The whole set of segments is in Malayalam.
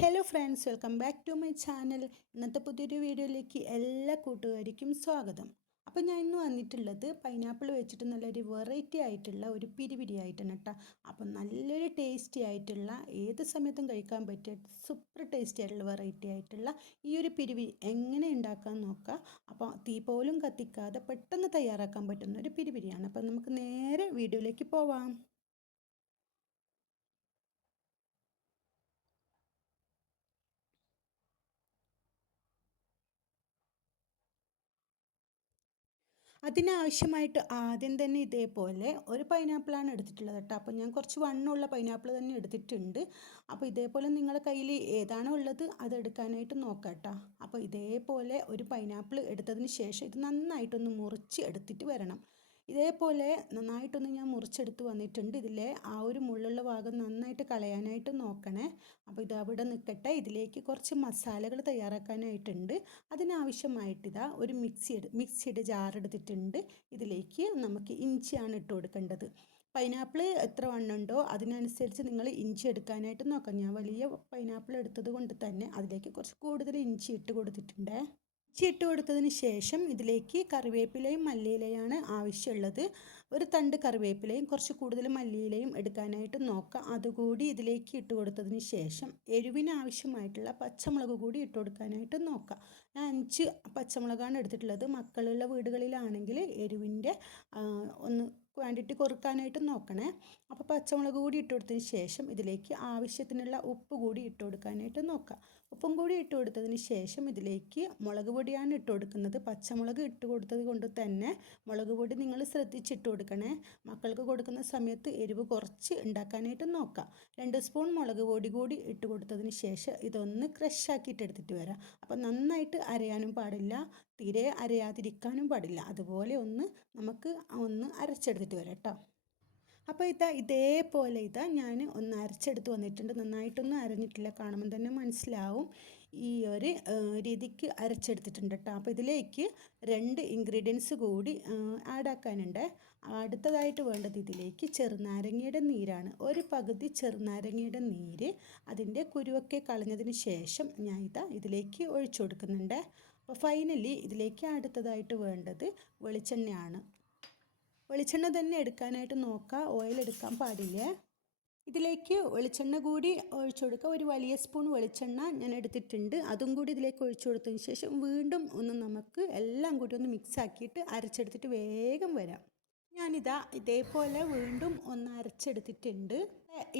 Hello friends welcome back to my channel ഇന്നത്തെ പുതിയൊരു വീഡിയോയിലേക്ക് എല്ലാ കൂട്ടുകാർക്കും സ്വാഗതം. അപ്പോൾ ഞാൻ ഇന്ന് വന്നിട്ടുള്ളത് പൈനാപ്പിൾ വെച്ചിട്ട് നല്ലൊരു വെറൈറ്റി ആയിട്ടുള്ള ഒരു പിരിപിരി ആയിട്ടാണ് കേട്ടോ അപ്പം നല്ലൊരു ടേസ്റ്റി ആയിട്ടുള്ള ഏത് സമയത്തും കഴിക്കാൻ പറ്റിയ സൂപ്പർ ടേസ്റ്റി ആയിട്ടുള്ള വെറൈറ്റി ആയിട്ടുള്ള ഈ ഒരു പിരിവി എങ്ങനെ ഉണ്ടാക്കാൻ നോക്കുക അപ്പോൾ തീ പോലും കത്തിക്കാതെ പെട്ടെന്ന് തയ്യാറാക്കാൻ പറ്റുന്ന ഒരു പിരിപിരിയാണ്. അപ്പം നമുക്ക് നേരെ വീഡിയോയിലേക്ക് പോവാം. അതിനാവശ്യമായിട്ട് ആദ്യം തന്നെ ഇതേപോലെ ഒരു പൈനാപ്പിളാണ് എടുത്തിട്ടുള്ളത് കേട്ടോ. അപ്പോൾ ഞാൻ കുറച്ച് വണ്ണമുള്ള പൈനാപ്പിൾ തന്നെ എടുത്തിട്ടുണ്ട്. അപ്പോൾ ഇതേപോലെ നിങ്ങളുടെ കയ്യിൽ ഏതാണോ ഉള്ളത് അത് എടുക്കാനായിട്ട് നോക്കാം കേട്ടോ. അപ്പോൾ ഇതേപോലെ ഒരു പൈനാപ്പിൾ എടുത്തതിന് ശേഷം ഇത് നന്നായിട്ടൊന്ന് മുറിച്ച് എടുത്തിട്ട് വരണം. ഇതേപോലെ നന്നായിട്ടൊന്ന് ഞാൻ മുറിച്ചെടുത്ത് വന്നിട്ടുണ്ട്. ഇതിലെ ആ ഒരു മുള്ളുള്ള ഭാഗം നന്നായിട്ട് കളയാനായിട്ട് നോക്കണേ. അപ്പോൾ ഇത് അവിടെ നിൽക്കട്ടെ ഇതിലേക്ക് കുറച്ച് മസാലകൾ തയ്യാറാക്കാനായിട്ടുണ്ട്. അതിനാവശ്യമായിട്ടിതാ ഒരു മിക്സി മിക്സിയുടെ ജാർ എടുത്തിട്ടുണ്ട്. ഇതിലേക്ക് നമുക്ക് ഇഞ്ചിയാണ് ഇട്ട് കൊടുക്കേണ്ടത്. പൈനാപ്പിൾ എത്ര വണ്ണുണ്ടോ അതിനനുസരിച്ച് നിങ്ങൾ ഇഞ്ചി എടുക്കാനായിട്ട് നോക്കാം. ഞാൻ വലിയ പൈനാപ്പിൾ എടുത്തത് കൊണ്ട് തന്നെ അതിലേക്ക് കുറച്ച് കൂടുതൽ ഇഞ്ചി ഇട്ട് കൊടുത്തിട്ടുണ്ട്. ചിട്ട് കൊടുത്തതിന് ശേഷം ഇതിലേക്ക് കറിവേപ്പിലയും മല്ലിയിലയാണ് ആവശ്യമുള്ളത്. ഒരു തണ്ട് കറിവേപ്പിലയും കുറച്ച് കൂടുതൽ മല്ലിയിലയും എടുക്കാനായിട്ട് നോക്കുക അതുകൂടി ഇതിലേക്ക് ഇട്ട് കൊടുത്തതിന് ശേഷം എരിവിന് ആവശ്യമായിട്ടുള്ള പച്ചമുളക് കൂടി ഇട്ട് കൊടുക്കാനായിട്ട് നോക്കാം. ഞാൻ അഞ്ച് പച്ചമുളകാണ് എടുത്തിട്ടുള്ളത്. മക്കളുള്ള വീടുകളിലാണെങ്കിൽ എരിവിന്റെ ഒന്ന് ക്വാണ്ടിറ്റി കുറക്കാനായിട്ട് നോക്കണേ. അപ്പോൾ പച്ചമുളക് കൂടി ഇട്ട് കൊടുത്തതിന് ശേഷം ഇതിലേക്ക് ആവശ്യത്തിനുള്ള ഉപ്പ് കൂടി ഇട്ട് കൊടുക്കാനായിട്ട് നോക്കാം. ഉപ്പും കൂടി ഇട്ട് കൊടുത്തതിന് ശേഷം ഇതിലേക്ക് മുളക് പൊടിയാണ് ഇട്ട് കൊടുക്കുന്നത്. പച്ചമുളക് ഇട്ട് കൊടുത്തത് കൊണ്ട് തന്നെ മുളക് പൊടി നിങ്ങൾ ശ്രദ്ധിച്ചിട്ട് കൊടുക്കണേ. മക്കൾക്ക് കൊടുക്കുന്ന സമയത്ത് എരിവ് കുറച്ച് ഉണ്ടാക്കാനായിട്ട് നോക്കാം. രണ്ട് സ്പൂൺ മുളക് പൊടി കൂടി ഇട്ട് കൊടുത്തതിന് ശേഷം ഇതൊന്ന് ക്രഷാക്കിയിട്ട് എടുത്തിട്ട് വരാം. അപ്പോൾ നന്നായിട്ട് അരയാനും പാടില്ല. തീരെ അരയാതിരിക്കാനും പാടില്ല. അതുപോലെ ഒന്ന് നമുക്ക് ഒന്ന് അരച്ചെടുത്തിട്ട് വരാം കേട്ടോ അപ്പോൾ ഇതാ ഇതേപോലെ ഇതാ ഞാൻ ഒന്ന് അരച്ചെടുത്ത് വന്നിട്ടുണ്ട്. നന്നായിട്ടൊന്നും അരഞ്ഞിട്ടില്ല. കാണുമ്പോൾ തന്നെ മനസ്സിലാവും. ഈ ഒരു രീതിക്ക് അരച്ചെടുത്തിട്ടുണ്ട് കേട്ടോ അപ്പോൾ ഇതിലേക്ക് രണ്ട് ഇൻഗ്രീഡിയൻസ് കൂടി ആഡ് ആക്കാനുണ്ട്. അടുത്തതായിട്ട് വേണ്ടത് ഇതിലേക്ക് ചെറുനാരങ്ങയുടെ നീരാണ്. ഒരു പകുതി ചെറുനാരങ്ങയുടെ നീര് അതിന്റെ കുരുവൊക്കെ കളഞ്ഞതിന് ശേഷം ഞാൻ ഇതാ ഇതിലേക്ക് ഒഴിച്ചു കൊടുക്കുന്നുണ്ട്. അപ്പോൾ ഫൈനലി ഇതിലേക്ക് അടുത്തതായിട്ട് വേണ്ടത് വെളിച്ചെണ്ണയാണ്. വെളിച്ചെണ്ണ തന്നെ എടുക്കാനായിട്ട് നോക്കുക ഓയിൽ എടുക്കാൻ പാടില്ല? ഇതിലേക്ക് വെളിച്ചെണ്ണ കൂടി ഒഴിച്ചു കൊടുക്കുക. ഒരു വലിയ സ്പൂൺ വെളിച്ചെണ്ണ ഞാൻ എടുത്തിട്ടുണ്ട്. അതും കൂടി ഇതിലേക്ക് ഒഴിച്ചു കൊടുത്തതിന് ശേഷം വീണ്ടും ഒന്ന് നമുക്ക് എല്ലാം കൂടി ഒന്ന് മിക്സ് ആക്കിയിട്ട് അരച്ചെടുത്തിട്ട് വേഗം വരാം. ഞാനിതാ ഇതേപോലെ വീണ്ടും ഒന്ന് അരച്ചെടുത്തിട്ടുണ്ട്.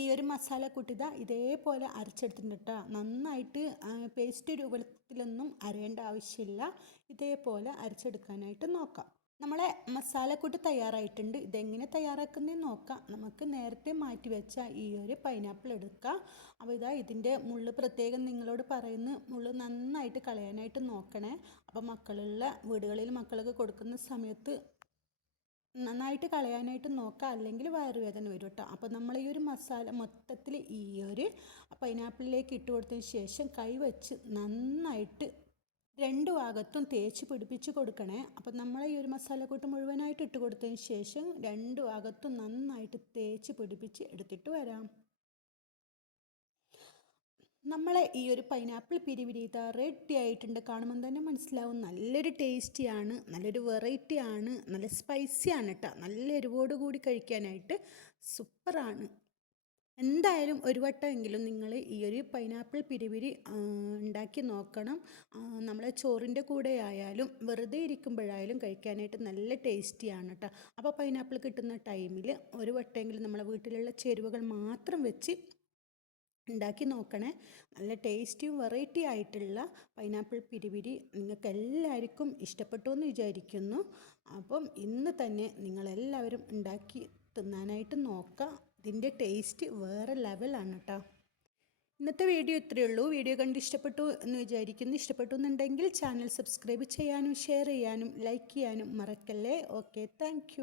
ഈ ഒരു മസാല കൂട്ടിത ഇതേപോലെ അരച്ചെടുത്തിട്ടുണ്ട് കേട്ടോ നന്നായിട്ട് പേസ്റ്റ് രൂപത്തിലൊന്നും അരയേണ്ട ആവശ്യമില്ല. ഇതേപോലെ അരച്ചെടുക്കാനായിട്ട് നോക്കാം. നമ്മളെ മസാലക്കൂട്ട് തയ്യാറായിട്ടുണ്ട്. ഇതെങ്ങനെ തയ്യാറാക്കുന്നതെന്ന് നോക്കാം. നമുക്ക് നേരത്തെ മാറ്റി വെച്ച ഈ ഒരു പൈനാപ്പിൾ എടുക്കാം. അപ്പോൾ ഇതാ ഇതിന്റെ മുള്ള് പ്രത്യേകം നിങ്ങളോട് പറയുന്ന. മുള്ള് നന്നായിട്ട് കളയാനായിട്ട് നോക്കണേ. അപ്പോൾ മക്കളുള്ള വീടുകളിൽ മക്കൾക്ക് കൊടുക്കുന്ന സമയത്ത് നന്നായിട്ട് കളയാനായിട്ട് നോക്കുക അല്ലെങ്കിൽ വയറുവേദന വരും കേട്ടോ. അപ്പോൾ നമ്മൾ ഈ ഒരു മസാല മൊത്തത്തിൽ ഈ ഒരു പൈനാപ്പിളിലേക്ക് ഇട്ട് കൊടുത്തതിന് ശേഷം കൈ വെച്ച് നന്നായിട്ട് രണ്ട് ഭാഗത്തും തേച്ച് പിടിപ്പിച്ച് കൊടുക്കണേ. അപ്പം നമ്മൾ ഈ ഒരു മസാലക്കൂട്ട് മുഴുവനായിട്ട് ഇട്ട് കൊടുത്തതിന് ശേഷം രണ്ടു ഭാഗത്തും നന്നായിട്ട് തേച്ച് പിടിപ്പിച്ച് എടുത്തിട്ട് വരാം. നമ്മളെ ഈ ഒരു പൈനാപ്പിൾ പിരിവിരിത റെഡി ആയിട്ടുണ്ട്. കാണുമ്പോൾ തന്നെ മനസ്സിലാവും. നല്ലൊരു ടേസ്റ്റിയാണ് നല്ലൊരു വെറൈറ്റിയാണ് നല്ല സ്പൈസിയാണ് കേട്ടോ നല്ല എരിവോട് കൂടി കഴിക്കാനായിട്ട് സൂപ്പറാണ് എന്തായാലും ഒരു വട്ടമെങ്കിലും നിങ്ങൾ ഈ ഒരു പൈനാപ്പിൾ പിരിപിരി ഉണ്ടാക്കി നോക്കണം. നമ്മളെ ചോറിന്റെ കൂടെ ആയാലും വെറുതെ ഇരിക്കുമ്പോഴായാലും കഴിക്കാനായിട്ട് നല്ല ടേസ്റ്റിയാണ് കേട്ടോ അപ്പോൾ പൈനാപ്പിൾ കിട്ടുന്ന ടൈമിൽ ഒരു വട്ടമെങ്കിലും നമ്മളെ വീട്ടിലുള്ള ചേരുവകൾ മാത്രം വെച്ച് ഉണ്ടാക്കി നോക്കണേ. നല്ല ടേസ്റ്റിയും വെറൈറ്റി ആയിട്ടുള്ള പൈനാപ്പിൾ പിരിപിരി നിങ്ങൾക്ക് എല്ലാവർക്കും ഇഷ്ടപ്പെട്ടു എന്ന് വിചാരിക്കുന്നു. അപ്പം ഇന്ന് തന്നെ നിങ്ങളെല്ലാവരും ഉണ്ടാക്കി തിന്നാനായിട്ട് നോക്കാം. ഇതിന്റെ ടേസ്റ്റ് വേറെ ലെവലാണ് കേട്ടോ ഇന്നത്തെ വീഡിയോ ഇത്രയേ ഉള്ളൂ. വീഡിയോ കണ്ട് ഇഷ്ടപ്പെട്ടു എന്ന് വിചാരിക്കുന്നു. ഇഷ്ടപ്പെട്ടു എന്നുണ്ടെങ്കിൽ ചാനൽ സബ്സ്ക്രൈബ് ചെയ്യാനും ഷെയർ ചെയ്യാനും ലൈക്ക് ചെയ്യാനും മറക്കല്ലേ? Okay thank